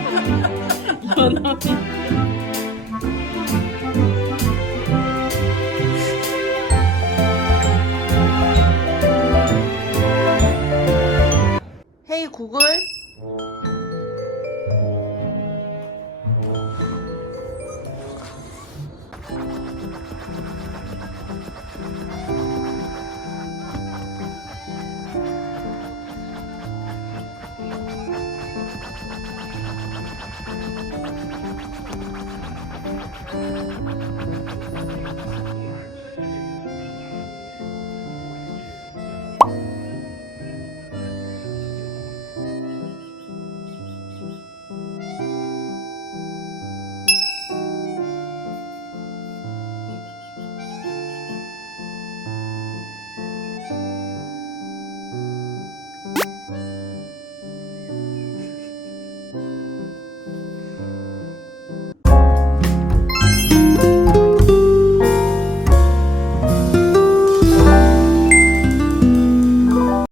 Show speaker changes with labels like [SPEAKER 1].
[SPEAKER 1] 헤이 구글